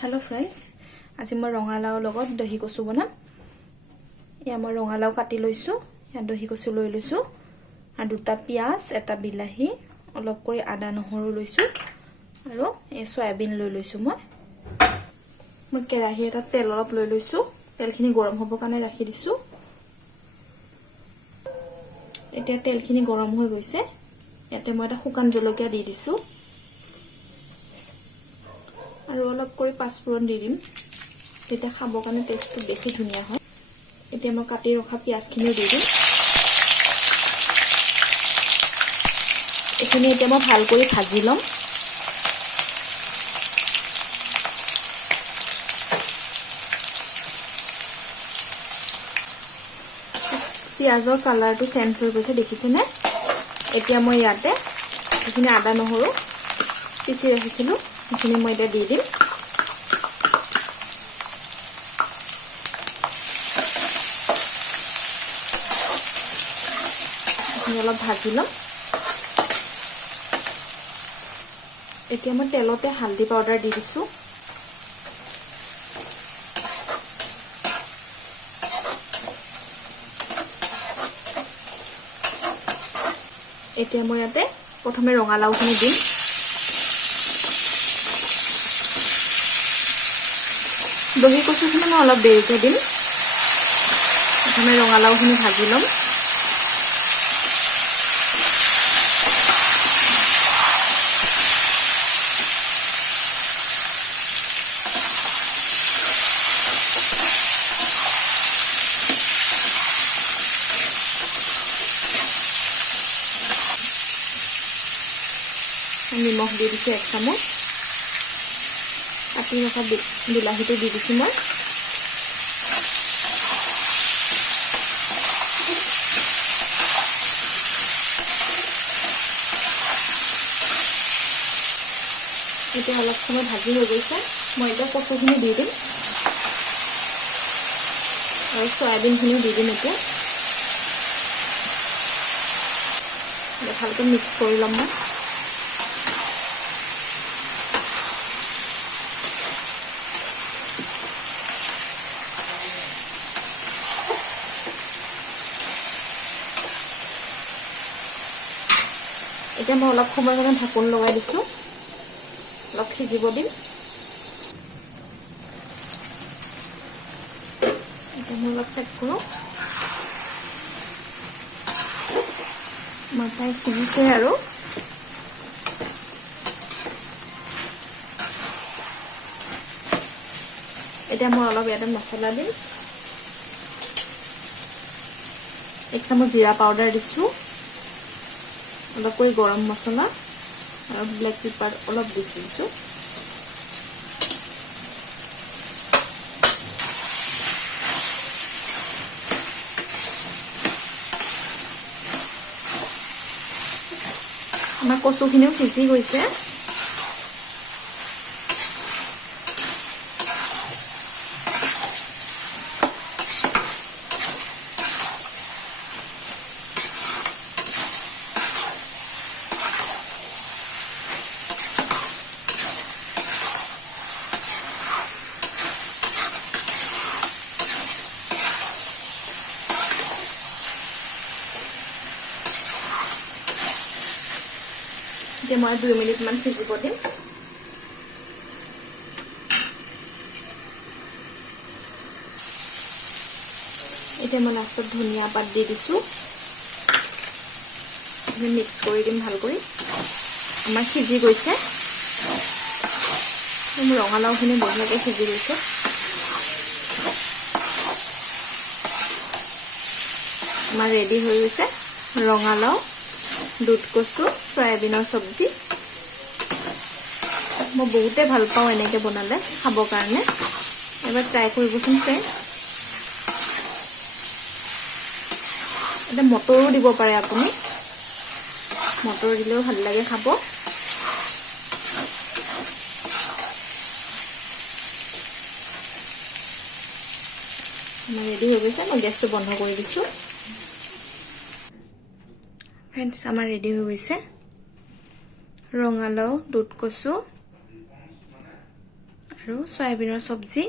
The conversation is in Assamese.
Hello friends, আজি মই ৰঙালাও লগত দহি কচু বনাম। ইয়া মই ৰঙালাও কাটি লৈছো, ইয়া দহি কচু লৈ লৈছো, আৰু দুটা পিয়াজ, এটা বিলাহী, অলপ কৰি আদা নহৰু লৈছো, আৰু এই সয়াবিন লৈ লৈছো। মই কেৰাহী এটা তেল অলপ লৈ লৈছো, তেলখিনি গৰম হ'ব কাৰণে ৰাখি দিছো। এতিয়া তেলখিনি গৰম হৈ গৈছে, ইয়াতে মই এটা শুকান জলকীয়া দি দিছো, আৰু অলপ কৰি পাঁচফোৰণ দি দিম, তেতিয়া খাবৰ কাৰণে টেষ্টটো বেছি ধুনীয়া হয়। এতিয়া মই কাটি ৰখা পিয়াজখিনি দি দিম। এইখিনি এতিয়া মই ভাল কৰি ভাজি ল'ম। পিয়াজৰ কালাৰটো চেঞ্জ হৈ গৈছে, দেখিছেনে? এতিয়া মই ইয়াতে এইখিনি আদা নহৰু পিচি ৰাখিছিলো, সেইখিনি মই এতিয়া দি দিম। অলপ ভাজি লম। এতিয়া মই তেলতে হালধি পাউডাৰ দি দিছো। এতিয়া মই ইয়াতে প্ৰথমে ৰঙালাওখিনি দিম। দহি কচুখিনি মই অলপ দেৰিকে দিম। প্ৰথমে ৰঙালাওখিনি ভাজি ল'ম। নিমখ দি দিছো 1 চামুচ, কাটি ৰখা বিলাহীটো দি দিছো মই। এতিয়া অলপ সময় ভাজি হৈ গৈছে, মই এতিয়া কচুখিনি দি দিম, আৰু সয়াবিনখিনিও দি দিম। এতিয়া ভালকৈ মিক্স কৰি ল'ম মই। এতিয়া মই অলপ সময় কাৰণে ঢাকোন লগাই দিছো, অলপ সিজিব দিম। এতিয়া মই অলপ চেক কৰো, মাথাই সিজিছে। আৰু এতিয়া মই অলপ ইয়াতে মছলা দিম। 1 চামুচ জিৰা পাউডাৰ দিছো, অলপ কৰি গৰম মছলা আৰু ব্লেক পেপাৰ অলপ দিছো। আমাৰ কচুখিনিও সিজি গৈছে। এতিয়া মই 2 মিনিট মান সিজিব দিম। এতিয়া মই লাষ্টত ধনিয়া পাত দি দিছো, মিক্স কৰি দিম ভাল কৰি। আমাৰ সিজি গৈছে, ৰঙালাওখিনি বঢ়িয়াকে সিজি গৈছে। আমাৰ ৰেডি হৈ গৈছে ৰঙালাও, দুধ কচু, সয়াবিনৰ চব্জি। মই বহুতে ভাল পাওঁ এনেকে বনালে খাবৰ কাৰণে, এবাৰ ট্ৰাই কৰিবচোন ফ্ৰেণ্ড। এতিয়া মটৰো দিব পাৰে আপুনি, মটৰ দিলেও ভাল লাগে খাব। ৰেডি হৈ গৈছে, মই গেছটো বন্ধ কৰি দিছো। ফ্ৰেণ্ডছ, আমাৰ ৰেডি হৈ গৈছে ৰঙালাও, দুধ কচু আৰু সয়াবিনৰ চব্জি